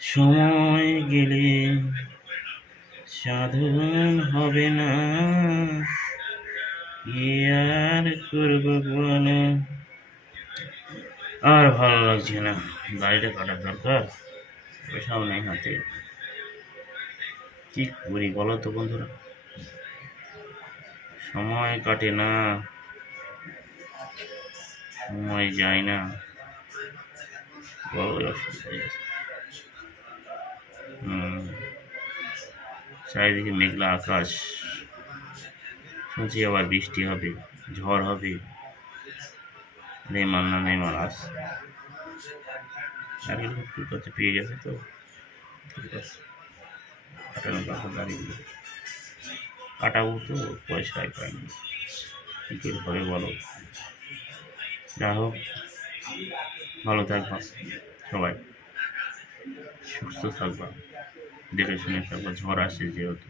সময় গেলে সাধন হবে না, কি আর করবো বলো। আর ভালো লাগছে না, গাড়িটা কাটার দরকার, পয়সাও নেই হাতে। কি করি বলো তো বন্ধুরা, সময় কাটে না, সময় যায় না, বড় অসুবিধা হয়ে গেছে। চারিদিকে মেঘলা আকাশ, শুনছি আবার বৃষ্টি হবে, ঝড় হবে, নেমাল না নেমাল আস। ঠিক করতে পেয়ে গেছে তো, ঠিক আছে কাটানো দরকার, দাঁড়িয়ে কাটাবো তো, পয়সাই পাইনি, কী করে হবে বলো। যা হোক, ভালো থাকবা সবাই, সুস্থ থাকবা, দেখে শুনে থাকবা, ঝড় আসছে যেহেতু।